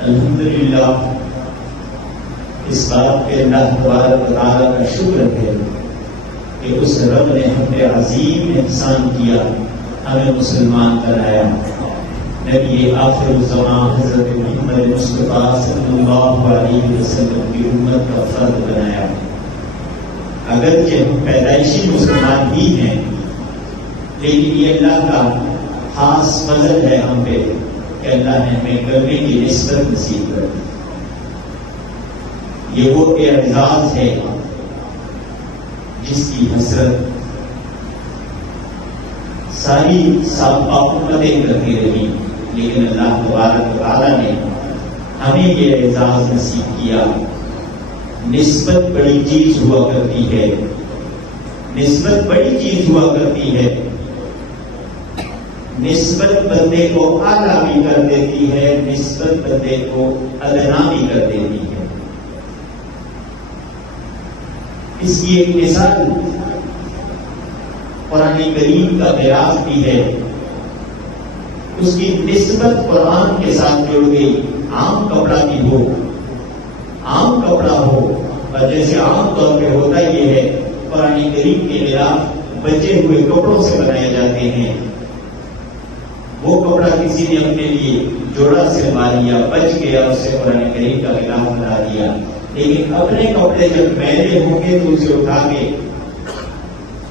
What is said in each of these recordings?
الحمدللہ اس بات پہ اللہ تبارک و تعالیٰ کا شکر ہے کہ اس رب نے ہم پہ عظیم احسان کیا، ہمیں مسلمان بنایا، نبی آخر الزمان حضرت محمد مصطفیٰ صلی اللہ علیہ وسلم کی امت کا فرد بنایا۔ اگرچہ ہم پیدائشی مسلمان ہی ہیں، لیکن یہ اللہ کا خاص فضل ہے ہم پہ کہ اللہ نے ہمیں کرنے کی نسبت نصیب کر دی۔ یہ وہ اعزاز ہے جس کی حسرت ساری سابقہ امتیں کرتی رہی، لیکن اللہ تبارک و تعالیٰ نے ہمیں یہ اعزاز نصیب کیا۔ نسبت بڑی چیز ہوا کرتی ہے، نسبت بڑی چیز ہوا کرتی ہے۔ نسبت بندے کو اعلیٰ بھی کر دیتی ہے، نسبت بندے کو ادنا بھی کر دیتی ہے۔ اس کی ایک مثال قرآن کریم کا میراث بھی ہے، اس کی نسبت قرآن کے ساتھ جڑ گئی۔ عام کپڑا بھی ہو، عام کپڑا ہو، اور جیسے عام طور پہ ہوتا یہ ہے قرآن کریم کے میراث بچے ہوئے کپڑوں سے بنائے جاتے ہیں۔ وہ کپڑا کسی نے اپنے لیے جوڑا سلوا لیا، بچ گیا، اس سے قرآن کریم کا میراث بنا دیا۔ لیکن اپنے کپڑے جب میلے ہوں گے تو اسے اٹھا کے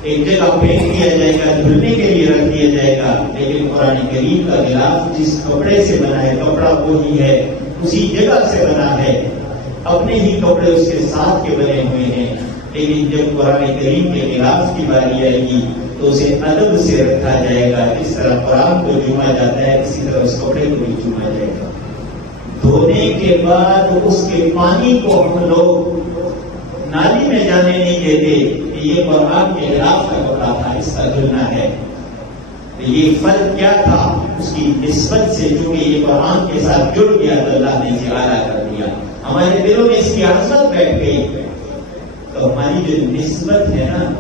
ایک جگہ پھینک دیا جائے گا، دھلنے کے لیے رکھ دیا جائے گا۔ لیکن قرآن کریم کا میراث جس کپڑے سے بنا ہے، کپڑا وہی ہے، اسی جگہ سے بنا ہے، اپنے ہی کپڑے اس کے ساتھ کے بنے ہوئے ہیں۔ لیکن جب قرآن کریم کے میراث کی باری آئے گی تو اسے ادب سے رکھا جائے گا۔ جس طرح قرآن کو چوما جاتا ہے، اسی طرح اس کپڑے کو بھی چوما جائے گا۔ دھونے کے بعد اس کے پانی کو ہم لوگ نالی میں جانے نہیں دیتے کہ یہ قرآن کے میراث کا کپڑا تھا، اس کا دھلنا ہے۔ یہ فرق کیا تھا؟ اس کی نسبت سے، چونکہ یہ قرآن کے ساتھ جڑ گیا تو اللہ نے اسے اعلیٰ کر دیا، ہمارے دلوں میں اس کی عظمت بیٹھ گئی۔ تو ہماری جو نسبت ہے نا،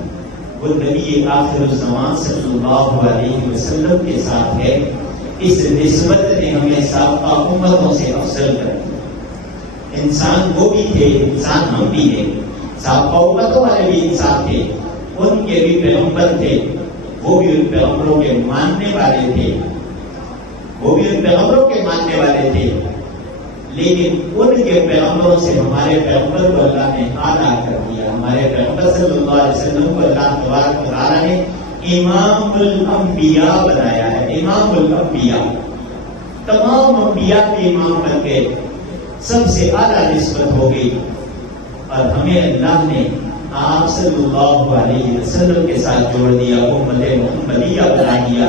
وہ نبی آخر الزمان صلی اللہ علیہ وسلم کے ساتھ ہے۔ اس نسبت نے ہمیں سابقہ امتوں سے افضل کر دیا۔ انسان وہ بھی تھے، انسان ہم بھی ہیں، سابقہ امتوں والے بھی انسان تھے، ان کے بھی پیغمبر تھے، وہ بھی ان پیغمبروں کے ماننے والے تھے، وہ بھی ان پیغمبروں کے ماننے والے تھے۔ لیکن ان کے پیغمبروں سے ہمارے پیغمبر کو اللہ نے اعلیٰ کر دیا۔ ہمارے پیغمبر صلی اللہ علیہ وسلم کو اللہ تبارک و تعالیٰ نے امام الانبیاء بنایا ہے۔ امام الانبیاء، تمام انبیاء کے امام بن گئے، سب سے اعلیٰ نسبت ہو گئی، اور ہمیں اللہ نے آپ صلی اللہ علیہ وسلم کے ساتھ جوڑ دیا، امت محمدیہ بنا دیا۔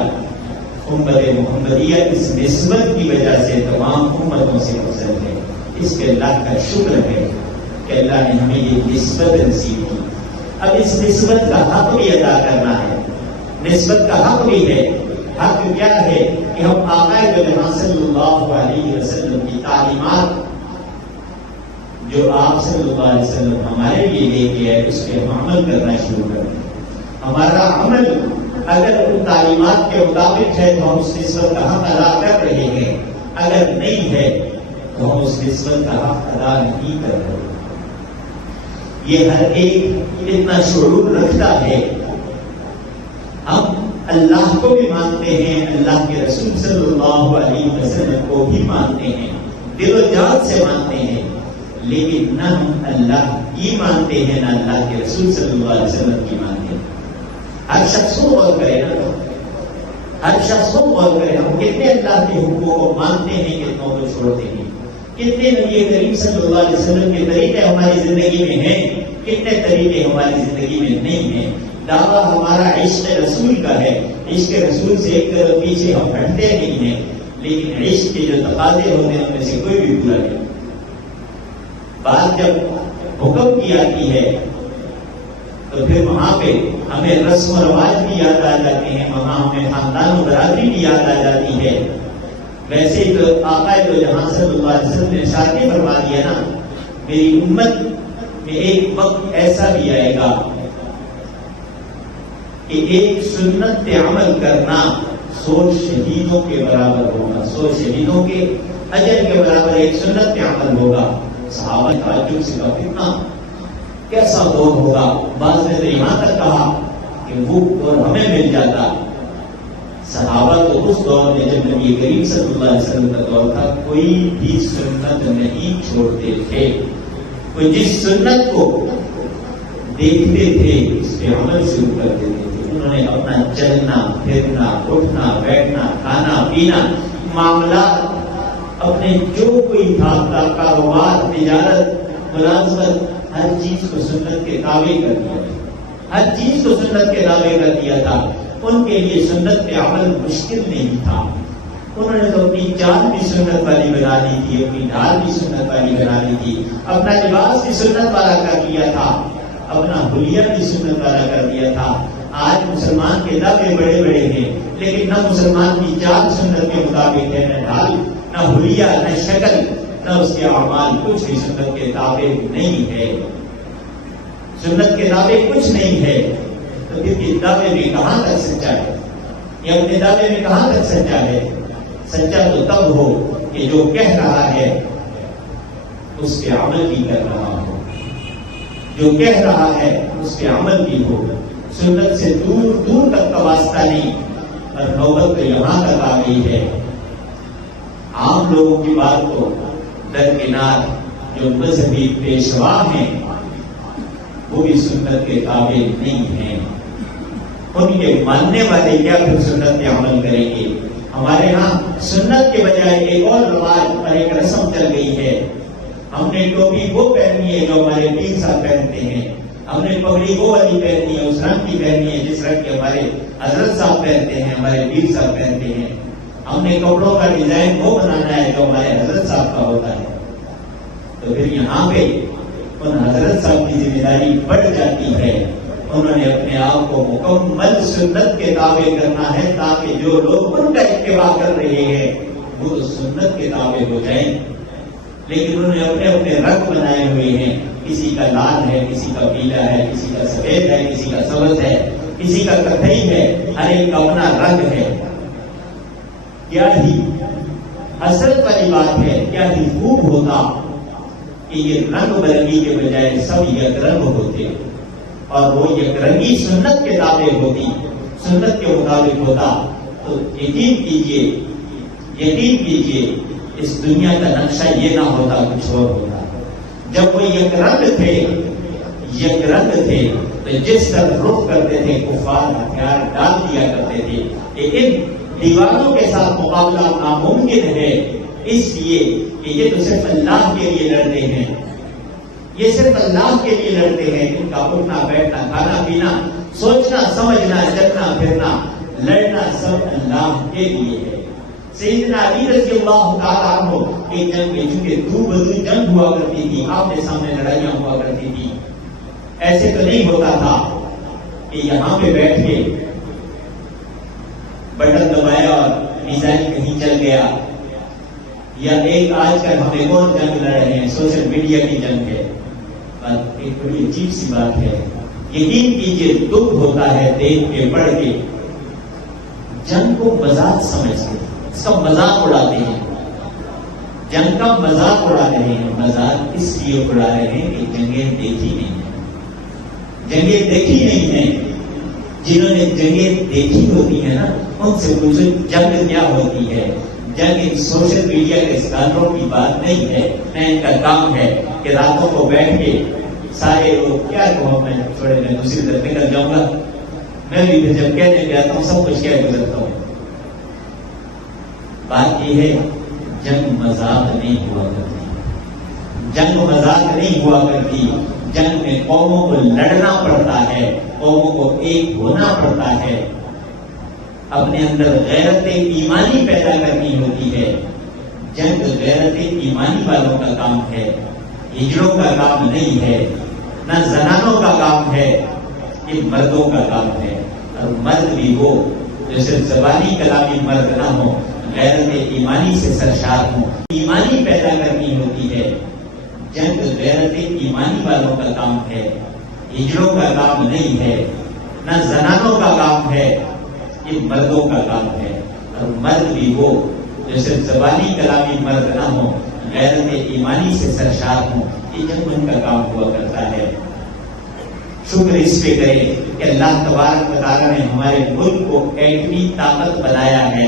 امت محمدیہ اس نسبت کی وجہ سے تمام امتوں سے افضل ہے۔ اس پہ اللہ کا شکر ہے کہ اللہ نے ہمیں یہ نسبت نصیب کی۔ اب اس نسبت کا حق بھی ادا کرنا ہے، نسبت کا حق بھی ہے۔ حق کیا ہے کہ ہم آقا جہاں صلی اللہ علیہ وسلم کی تعلیمات جو آپ صلی اللہ علیہ وسلم ہمارے لیے لے کے آئے، اس پہ ہم عمل کرنا شروع کر دیں۔ ہمارا عمل اگر ان تعلیمات کے مطابق ہے تو ہم اس نسبت کا حق ادا کر رہے ہیں، اگر نہیں ہے تو ہم اس نسبت کا حق ادا نہیں کر رہے۔ یہ ہر ایک اتنا شعور رکھتا ہے۔ ہم اللہ کو بھی مانتے ہیں، اللہ کے رسول صلی اللہ علیہ وسلم کو بھی مانتے ہیں، دل و جان سے مانتے ہیں، لیکن نہ ہم اللہ کی مانتے ہیں، نہ اللہ کے رسول صلی اللہ علیہ وسلم کی مانتے ہیں۔ ہر شخص کو غور کرے نا، ہر شخص کو غور کرے، ہم کتنے اللہ کے حقوق کو مانتے ہیں، کتنوں کو چھوڑتے ہیں، کتنے نبی کریم صلی اللہ علیہ وسلم کے طریقے ہماری زندگی میں ہیں، کتنے طریقے ہماری زندگی میں نہیں ہیں۔ دعویٰ ہمارا عشق رسول کا ہے، عشق رسول سے ایک طرف پیچھے ہم ہٹتے نہیں ہیں، لیکن عشق کے جو تقاضے ہوتے ہیں ان میں سے کوئی بھی پورا نہیں۔ بات جب حکم کی آتی ہے تو پھر وہاں پہ ہمیں رسم و رواج بھی یاد آ جاتے ہیں، وہاں ہمیں خاندان و برادری بھی یاد آ جاتی ہے۔ ویسے ہی تو آقا تو جہاں صلی اللہ علیہ وسلم نے ارشاد فرما دیا نا، میری امت میں ایک وقت ایسا بھی آئے گا کہ ایک سنت پہ عمل کرنا 100 شہیدوں کے برابر ہوگا، 100 شہیدوں کے اجر کے برابر ایک سنت پہ عمل ہوگا. صحابہ تعجب سے کہا کتنا کیسا دور ہوگا. بعض نے تو یہاں تک کہا کہ وہ دور ہمیں مل جاتا. صحابہ تو اس دور میں جب نبی کریم صلی اللہ علیہ وسلم کا دور تھا کوئی بھی سنت نہیں چھوڑتے تھے. کوئی جس سنت کو دیکھتے تھے اس پہ عمل شروع کر دیتے تھے. انہوں نے اپنا چلنا پھرنا اٹھنا بیٹھنا کھانا پینا معاملات اپنے جو کوئی تھا کاروبار تجارت ملازمت ہر چیز کو سنت کے تابع کر دیا تھا. ہر چیز کو سنت کے تابع کر دیا تھا. ان کے لیے سنت پہ عمل مشکل نہیں تھا. انہوں نے تو اپنی چال بھی سنت والی بنا لی تھی, اپنی ڈھال بھی سنت والی بنا لی تھی, اپنا لباس بھی سنت والا کر دیا تھا, اپنا حلیہ بھی سنت والا کر دیا تھا. آج مسلمان کے دعوے بڑے بڑے ہیں لیکن نہ مسلمان کی چال سنت کے مطابق ہے, نہ ڈھال, نہ حلیہ, نہ شکل, نہ اس کے اعمال کچھ بھی سنت کے تابع نہیں ہے. سنت کے تابع کچھ نہیں ہے. تو پھر یہ دعوے میں کہاں تک سچا ہے؟ یہ اپنے دعوے میں کہاں تک سچا ہے؟ سچا تو تب ہو کہ جو کہہ رہا ہے اس پہ عمل بھی کر رہا ہو. جو کہہ رہا ہے اس پہ عمل بھی ہو. سنت سے دور دور تک کا واسطہ نہیں. اور نوبت تو یہاں تک آ گئی ہے. عام لوگوں کی بات کو درکنار جو مذہبی پیشوا ہیں وہ بھی سنت کے تابع نہیں ہیں. ان کے ماننے والے کیا پھر سنت پہ عمل کریں گے؟ ہمارے ہاں سنت کے بجائے ایک اور رواج اور ایک رسم چل گئی ہے. ہم نے ٹوپی وہ پہنی ہے جو ہمارے پیر صاحب پہنتے ہیں. ہم نے پگڑی وہ والی پہنی ہے, اس رنگ کی پہنی ہے جس رنگ کے ہمارے حضرت صاحب پہنتے ہیں, ہمارے پیر صاحب پہنتے ہیں. ہم نے کپڑوں کا ڈیزائن وہ بنانا ہے جو ہمارے حضرت صاحب کا ہوتا ہے. تو پھر یہاں پہ ان حضرت صاحب کی ذمہ داری بڑھ جاتی ہے. انہوں نے اپنے آپ کو مکمل سنت کے تابع کرنا ہے تاکہ جو لوگ ان کا اتباع کر رہے ہیں وہ تو سنت کے تابع ہو جائیں. لیکن انہوں نے اپنے اپنے رنگ بنائے ہوئے ہیں. کسی کا لال ہے, کسی کا پیلا ہے, کسی کا سفید ہے, کسی کا سبز ہے, کسی کا کتھئی ہے. ہر ایک کا اپنا رنگ ہے. کیا ہی حسرت والی بات ہے, کیا ہی خوب ہوتا کہ یہ رنگ برنگی کے بجائے سب یک رنگ ہوتے اور وہ یک رنگی سنت کے تابع ہوتی, سنت کے مطابق ہوتا. تو یقین کیجیے اس دنیا کا نقشہ یہ نہ ہوتا, کچھ اور ہوتا. جب وہ یک رنگ تھے تو جس طرح رخ کرتے تھے کفار ہتھیار ڈال دیا کرتے تھے. لیکن دیواروں کے ساتھ مقابلہ ناممکن ہے, اس لیے کہ یہ تو صرف اللہ کے لیے لڑتے ہیں. یہ صرف اللہ کے لیے لڑتے ہیں. ان کا اٹھنا بیٹھنا کھانا پینا سوچنا سمجھنا چلنا پھرنا لڑنا سب اللہ کے لیے ہے. سیدنا علی رضی اللہ تعالیٰ عنہ ایک جنگ میں چونکہ دو بدو جنگ ہوا کرتی تھی, آمنے سامنے لڑائیاں ہوا کرتی تھی. ایسے تو نہیں ہوتا تھا کہ یہاں پہ بیٹھ کے بٹن دبایا اور میزائل کہیں چل گیا, یا ایک آج کل ہم ایک اور جنگ لڑ رہے ہیں, سوشل میڈیا کی جنگ ہے. ایک بڑی عجیب سی بات ہے. یقین کیجیے دکھ ہوتا ہے دیکھ کے پڑھ کے. جنگ کو مذاق سمجھتے ہیں, سب مذاق اڑاتے ہیں, جنگ کا مذاق اڑا رہے ہیں. مذاق اس لیے اڑا رہے ہیں کہ جنگیں دیکھی نہیں ہیں. جنگیں دیکھی نہیں ہیں. جنہوں نے جنگیں دیکھی ہوتی ہیں نا ان سے پوچھو جنگ کیا ہوتی ہے. جنگ ایک سوشل میڈیا کے اسکالروں کی بات نہیں ہے. ان کا کام ہے کہ راتوں کو بیٹھ کے سارے لوگ کیا کہوں, میں تھوڑے میں دوسری طرف نکل جاؤں گا. میں بھی پھر جب کہنے پہ آتا ہوں سب کچھ کہہ گزرتا ہوں. بات یہ ہے جنگ مذاق نہیں ہوا کرتی. جنگ مذاق نہیں ہوا کرتی. جنگ میں قوموں کو لڑنا پڑتا ہے, قوموں کو ایک ہونا پڑتا ہے, اپنے اندر غیرت ایمانی پیدا کرنی ہوتی ہے. جنگ غیرت ایمانی والوں کا کام ہے, ہجڑوں کا کام نہیں ہے, نہ زنانوں کا کام ہے, یہ مردوں کا کام ہے. اور مرد بھی وہ جو صرف زبانی کلامی مرد نہ ہو, غیرت ایمانی سے سرشار ہوں. ایمانی پیدا کرنی ہوتی ہے. جنگ غیرت ایمانی والوں کا کام ہے, ہجڑوں کا کام نہیں ہے, نہ زنانوں کا کام ہے, یہ مردوں کا کام ہے. اور مرد بھی وہ جو صرف زبانی کلامی مرد نہ ہو، غیرت ایمانی سے سرشار ہوں، یہ جب ان کا کام ہوا کرتا ہے۔ شکر اس پہ کرے کہ اللہ تبارک و تعالیٰ نے ہمارے ملک کو ایٹمی طاقت بنایا ہے،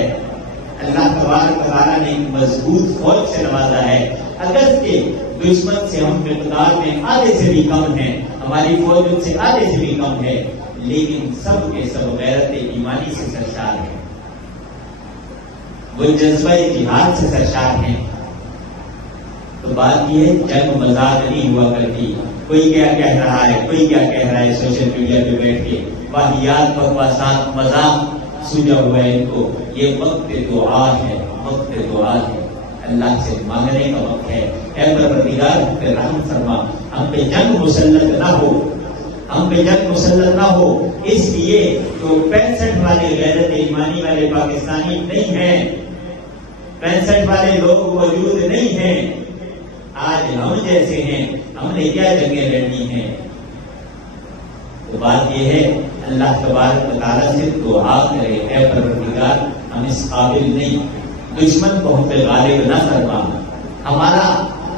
اللہ تبارک و تعالیٰ نے ایک مضبوط فوج سے نوازا ہے۔ اگرچہ دشمن سے ہم مقدار میں آدھے سے بھی کم ہیں، ہماری فوج ان سے آدھے سے بھی کم ہے، لیکن سب کے سب غیرت ایمانی سے سرشار ہیں، وہ جذبہ جہاد سے سرشار ہیں۔ تو بات یہ ہے جنگ مذاق نہیں ہوا کرتی، کوئی کیا کہہ رہا ہے، کوئی کیا کہہ رہا ہے سوشل میڈیا پہ بیٹھ کے، واہیات بکواسات مذاق سوجا ہوا ہے ان کو۔ یہ وقت دعا ہے، وقت دعا ہے، اللہ سے مانگنے کا وقت ہے۔ اے پروردگار ہم پہ رحم فرما، ہم پہ جنگ مسلط نہ ہو، ہم پہ جنگ مسلط نہ ہو، اس لیے جو 65 والے غیرت ایمانی والے پاکستانی نہیں ہیں، 65 والے لوگ موجود نہیں ہیں، آج ہم جیسے ہیں، ہم نے کیا جنگیں لڑنی ہیں؟ تو بات یہ ہے اللہ تبارک و تعالیٰ سے دعا کرے، اے پروردگار ہم اس قابل نہیں، دشمن کو ہم پہ غالب نہ فرما، ہمارا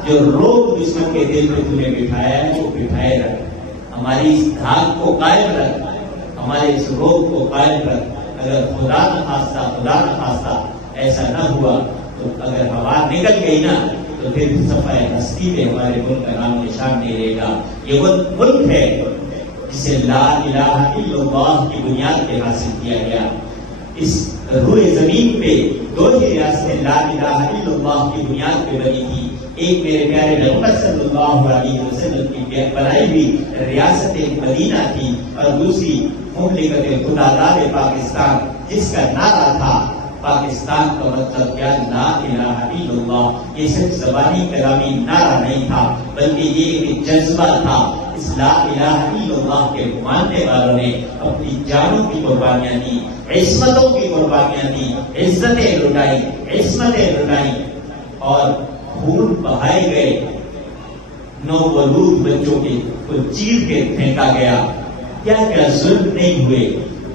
جو روگ دشمن کے دل پہ تمہیں بٹھایا ہے وہ بٹھائے رکھ، ہماری اس دھاگ کو قائم رکھ، ہمارے اس روگ کو قائم رکھ۔ اگر خدا نہ خواستہ ایسا نہ ہوا تو اگر ہوا نکل گئی نا تو پھر صفحہ ہستی پہ ہمارے ملک کا نام نشان نہیں رہے گا۔ یہ وہ ملک ہے جسے لا الہ الا اللہ کی بنیاد پہ حاصل کیا گیا۔ اس روئے زمین پہ دو ہی ریاستیں لا الہ الا اللہ کی بنیاد پہ بنی تھی، ایک میرے پیارے پیغمبر صلی اللہ علیہ وسلم کی بنائی ہوئی ریاست مدینہ تھی، اور دوسری مملکت خدا دار پاکستان، جس کا نعرہ تھا پاکستان کا مطلب کیا؟ لا الہ الا اللہ۔ یہ صرف زبانی کلامی نعرہ نہیں تھا، بلکہ یہ ایک جذبہ تھا۔ اس لا الہ الا اللہ کے ماننے والوں نے اپنی جانوں کی قربانیاں دی، عصمتوں کی قربانیاں دی، عزتیں لٹائی، عصمتیں لٹائی، اور خون بہائے گئے، نوولود بچوں کو چیر کے پھینکا گیا، کیا کیا ظلم نہیں ہوئے۔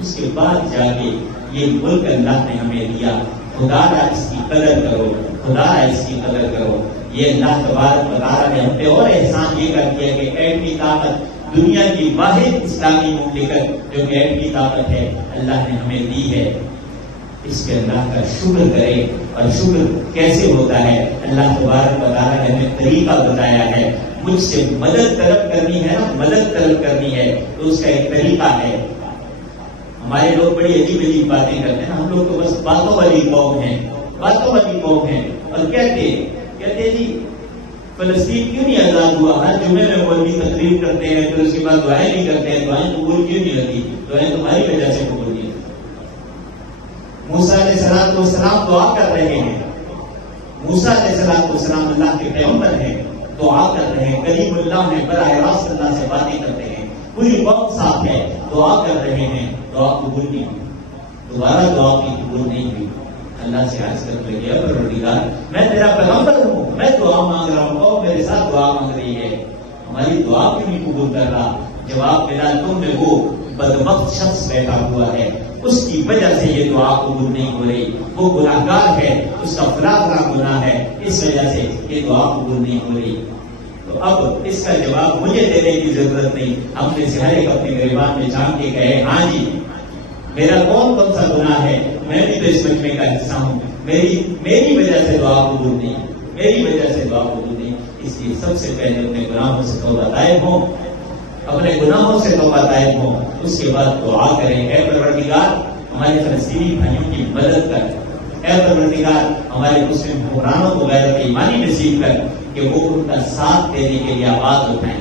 اس کے بعد جا کے یہ ملک اللہ نے ہمیں دیا، خدا را اس کی قدر کرو، خدا را اس کی قدر کرو۔ یہ اللہ تبارک و تعالیٰ نے ہم پہ اور احسان یہ کر دیا کہ ایٹمی طاقت، دنیا کی واحد اسلامی مملکت جو کہ ایٹمی طاقت ہے، اللہ نے ہمیں دی ہے۔ اس پہ اللہ کا شکر کرے، اور شکر کیسے ہوتا ہے؟ اللہ تبارک و تعالیٰ نے ہمیں طریقہ بتایا ہے۔ مجھ سے مدد طلب کرنی ہے نا، مدد طلب کرنی ہے تو اس کا ایک طریقہ ہے۔ ہمارے لوگ بڑی عجیب عجیب باتیں کرتے ہیں، ہم لوگ تو بس باتوں والی قوم ہیں، باتوں والی قوم ہیں، اور کہتے جی فلسطین کیوں نہیں آزاد ہوا؟ ہر جمعے میں مولوی تقریر کرتے ہیں، پھر اس کے بعد دعائیں نہیں کرتے ہیں، دعائیں قبول کیوں نہیں ہوتی؟ دعائیں تمہاری وجہ سے قبول نہیں ہوتی۔ موسیٰ علیہ السلام دعا کر رہے ہیں، موسیٰ علیہ السلام اللہ کے پیغمبر ہیں، دعا کر رہے ہیں، کلیم اللہ ہیں، براہ راست اللہ سے باتیں کرتے ہیں، پوری قوم ساتھ ہے، دعا کر رہے ہیں، دعا قبول نہیں ہوئی، دوبارہ دعا کی قبول نہیں ہوئی۔ اللہ سے عرض کر لگے، پروردگار میں تیرا پیغمبر ہوں، میں دعا مانگ رہا ہوں اور میرے ساتھ دعا مانگ رہی ہے، ہماری دعا کیوں نہیں قبول کر رہا؟ جواب ملا، تم میں وہ بدبخت شخص بیٹھا ہوا ہے، اس کی وجہ سے یہ دعا قبول نہیں ہو رہی، وہ گناہگار ہے، اس کا فلاں گناہ ہے، اس وجہ سے یہ دعا قبول نہیں ہو رہی۔ تو اب اس کا جواب مجھے دینے کی ضرورت نہیں، ہم نے سے ہر ایک اپنے گریبان میں جان کے کہے، ہاں جی میرا کون سا گناہ ہے، میں بھی تو اس مجمع کا حصہ ہوں، میری وجہ سے دعا قبول نہیں، میری وجہ سے دعا قبول نہیں۔ اس لیے سب سے پہلے اپنے گناہوں سے توبہ طائب ہوں، اپنے گناہوں سے توبہ طائب ہوں، اس کے بعد دعا کریں، اے پروردگار ہمارے فلسطینی بھائیوں کی مدد کر، اے پروردگار ہمارے مسلم حکمرانوں کو غیرت ایمانی نصیب کر کہ وہ ان کا ساتھ دینے کے لیے آواز اٹھائیں،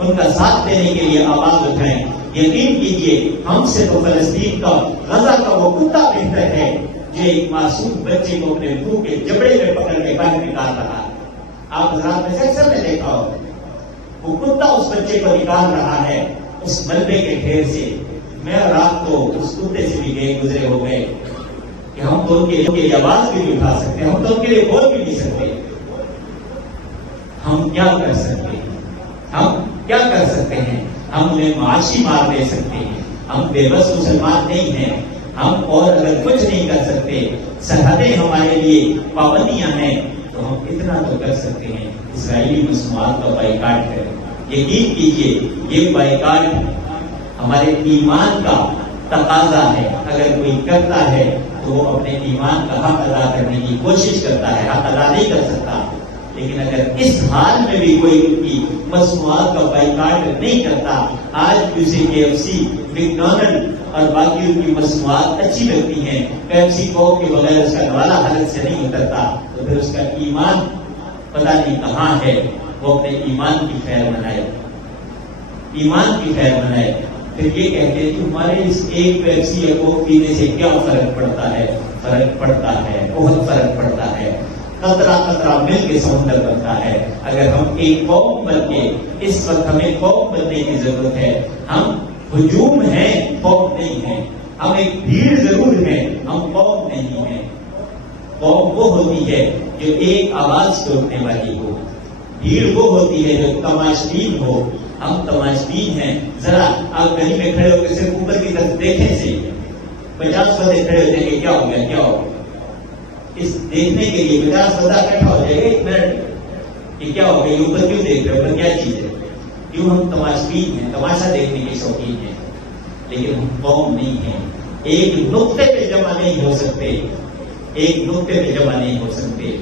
ان کا ساتھ دینے کے لیے آواز اٹھائیں۔ یقین کیجئے ہم سے تو فلسطین کا، غزہ کا وہ کتا بہتر ہے جو ایک معصوم بچے کو اپنے منہ کے جبڑے میں پکڑ کے باہر نکال رہا ہے۔ آپ حضرات میں سے اکثر نے دیکھا ہو، وہ کتا اس بچے کو نکال رہا ہے اس ملبے کے ڈھیر سے۔ میں اور آپ تو اس کتے سے بھی گئے گزرے ہو گئے کہ ہم تو ان کے لیے آواز بھی نہیں اٹھا سکتے، ہم تو ان کے لیے بول بھی نہیں سکتے۔ ہم کیا کر سکتے ہیں؟ ہم کیا کر سکتے ہیں؟ ہم انہیں معاشی مار دے سکتے ہیں، ہم بے بس مسلمان نہیں ہیں، ہم اور اگر کچھ نہیں کر سکتے، سرحدیں ہمارے لیے پابندیاں ہیں، تو ہم اتنا تو کر سکتے ہیں، اسرائیلی مصنوعات کا بائیکاٹ کریں۔ یقین کیجیے یہ بائیکاٹ ہمارے ایمان کا تقاضا ہے۔ اگر کوئی کرتا ہے تو وہ اپنے ایمان کا حق ادا کرنے کی کوشش کرتا ہے، حق ادا نہیں کر سکتا۔ لیکن اگر اس حال میں بھی کوئی ان کی مصنوعات کا بائیکاٹ نہیں کرتا، آج اسے KFC، میکڈونلڈ اور باقی ان کی مصنوعات اچھی لگتی ہیں، پیپسی کوک کے بغیر اس کا نوالا حالت سے نہیں اترتا، تو پھر اس کا ایمان پتہ نہیں کہاں ہے۔ وہ اپنے ایمان کی خیر منائے، ایمان کی خیر منائے۔ پھر یہ کہتے ہیں کہ ہمارے اس ایک پیپسی یا کوک پینے سے کیا فرق پڑتا ہے؟ فرق پڑتا ہے، بہت فرق پڑتا ہے۔ قطرہ قطرہ مل کے سمندر بنتا ہے۔ اگر ہم ایک قوم بن کے، اس وقت ہمیں قوم بننے کی ضرورت ہے۔ ہم ہجوم ہیں، قوم نہیں ہیں۔ ہم ایک بھیڑ ضرور ہیں، ہم قوم نہیں ہیں۔ قوم وہ ہوتی ہے جو ایک آواز کو اٹھنے والی ہو، بھیڑ وہ ہوتی ہے جو تماشبین ہو۔ ہم تماشبین ہیں۔ ذرا آپ گلی میں کھڑے ہو کے صرف اوپر کی طرف دیکھیں سے 50 بندے کھڑے ہوتے ہیں کہ کیا ہو گیا، کیا ہو گیا، اس دیکھنے کے لیے 50 بندہ اکٹھا ہو جائے گا ایک منٹ کہ کیا ہو گیا، یہ اوپر کیوں دیکھ رہے ہو، اوپر کیا چیز ہے؟ کیوں ہم تماشبین ہیں، تماشا دیکھنے کے شوقین ہیں، لیکن ہم قوم نہیں ہیں۔ ایک نقطے پہ جمع نہیں ہو سکتے، ایک نقطے پہ جمع نہیں ہو سکتے۔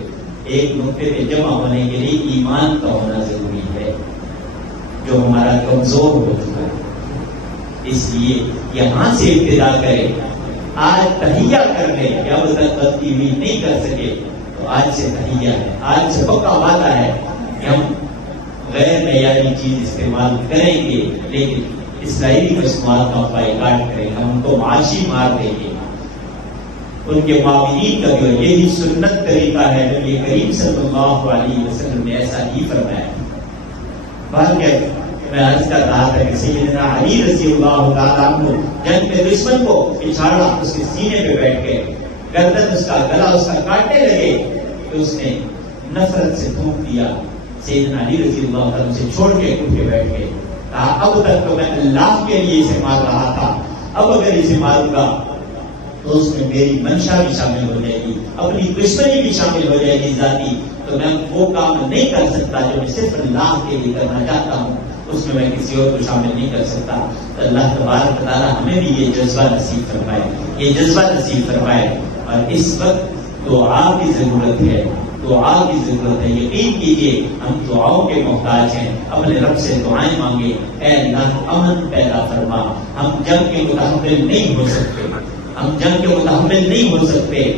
ایک نقطے پہ جمع ہونے کے لیے ایمان کا ہونا ضروری ہے جو ہمارا کمزور ہو چکا ہے۔ اس لیے یہاں سے ابتدا کریں۔ آج تحیہ کر لیں، یا اب تک بدتی ہوئی نہیں کر سکے تو آج سے تحیہ ہے، آج سے پکا وعدہ ہے کہ ہم غیر معیاری چیز استعمال کریں گے، لیکن اسرائیلی مصنوعات کا بائیکاٹ کریں گے، ہم ان کو معاشی مار دیں گے۔ ان کے معاونین کا جو یہی سنت طریقہ ہے، نبی کریم صلی اللہ علیہ وسلم نے ایسا ہی فرمایا۔ بلکہ میں عرض کر رہا تھا کہ سیدنا علی رضی اللہ تعالیٰ عنہ جنگ میں دشمن کو پچھاڑا، اس کے سینے پہ بیٹھ کے گردن اس کا، گلا اس کا کاٹنے لگے تو اس نے نفرت سے پھونک دیا۔ سیدنا علی رضی اللہ تعالیٰ سے چھوڑ کے اٹھ کے بیٹھ گئے، کہا اب تک تو میں اللہ کے لیے اسے مار رہا تھا، اب اگر اسے ماروں گا تو اس میں میری منشا بھی شامل ہو جائے گی، اپنی دشمنی بھی شامل ہو جائے گی ذاتی، تو میں وہ کام نہیں کر سکتا جو میں صرف اللہ کے لیے کرنا چاہتا ہوں، اس میں کسی اور کو شامل نہیں کر سکتا۔ تو اللہ تبارک تعالیٰ ہمیں بھی یہ جذبہ نصیب فرمائے، یہ جذبہ نصیب فرمائے۔ اور اس وقت دعا کی ضرورت ہے، دعا کی ضرورت ہے۔ یقین کیجیے ہم دعاؤں کے محتاج ہیں، اپنے رب سے دعائیں مانگے، اے اللہ امن پیدا فرما۔ ہم جنگ کے متحمل نہیں ہو سکتے، ہم جنگ کے متحمل نہیں ہو سکتے۔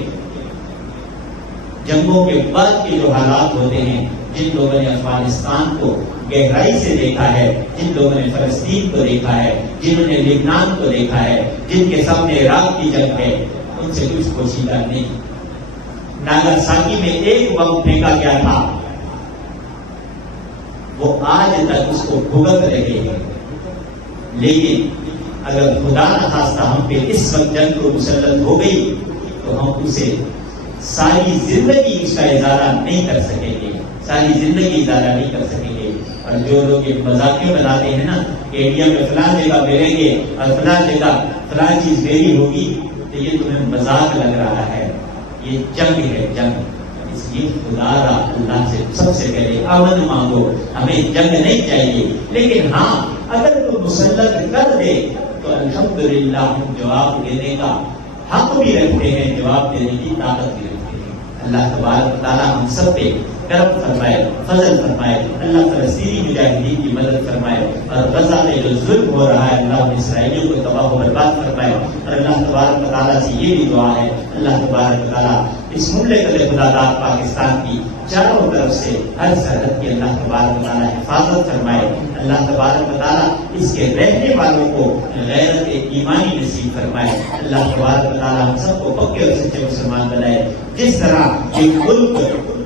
جنگوں کے بعد کے جو حالات ہوتے ہیں، جن لوگوں نے افغانستان کو گہرائی سے دیکھا ہے، جن لوگوں نے فلسطین کو دیکھا ہے، جنہوں نے لبنان کو دیکھا ہے، جن کے سامنے عراق کی جنگ ہے، ان سے کچھ پوشیدہ نہیں۔ ناگاساکی میں ایک بم پھینکا گیا تھا، وہ آج تک اس کو بھگت رہے ہیں۔ لیکن اگر خدا نہ خواستہ ہم پہ اس وقت جنگ کو مسلط ہو گئی تو ہم اسے ساری زندگی اس کا اظہار نہیں کر سکیں گے، ساری زندگی اظہار نہیں کر سکیں گے۔ اور جو لوگ یہ مذاقیں بناتے ہیں نا کہ انڈیا میں فلاں جگہ ملیں گے اور فلاں جگہ فلاں چیز میری ہوگی، تو یہ تمہیں مذاق لگ رہا ہے، یہ جنگ ہے، جنگ۔ اس لیے خدا را اللہ سے سب سے پہلے امن مانگو، ہمیں جنگ نہیں چاہیے، لیکن ہاں اگر تو مسلط کر دے تو الحمدللہ ہم جواب دینے کا حق بھی رکھتے ہیں، جواب دینے کی طاقت بھی رکھتے ہیں۔ اللہ تبارک تعالیٰ ہم سب پہ کرم فرمائے، فضل فرمائے، اللہ فلسطینی مجاہدین کی مدد فرمائے، اور غزہ میں جو ظلم ہو رہا ہے اللہ اسرائیلیوں کو تباہ و برباد فرمائے۔ اور اللہ تبارک تعالیٰ سے یہ بھی دعا ہے، اللہ تبارک تعالیٰ اس مملکت خدا داد پاکستان کی چاروں طرف سے ہر سرحد کی اللہ تبارک تعالیٰ حفاظت فرمائے۔ اللہ تبارک تعالیٰ اس کے رہنے والوں کو غیرت ایمانی نصیب فرمائے۔ اللہ تبارک تعالیٰ ہم سب کو پکے اور سچے مسلمان بنائے۔ جس طرح یہ ملک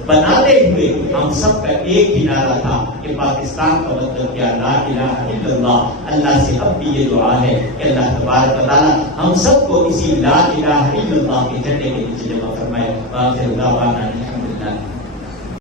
بناتے ہوئے ہم سب کا ایک ہی نعرہ تھا کہ پاکستان کا مطلب کیا، لا الہ الا اللہ۔ اللہ سے اب بھی یہ دعا ہے کہ اللہ تبارک تعالیٰ ہم سب کو اسی لا الہ الا اللہ کے جھنڈے کے نیچے جمع فرمائے۔ وآخر دعوانا الحمدللہ۔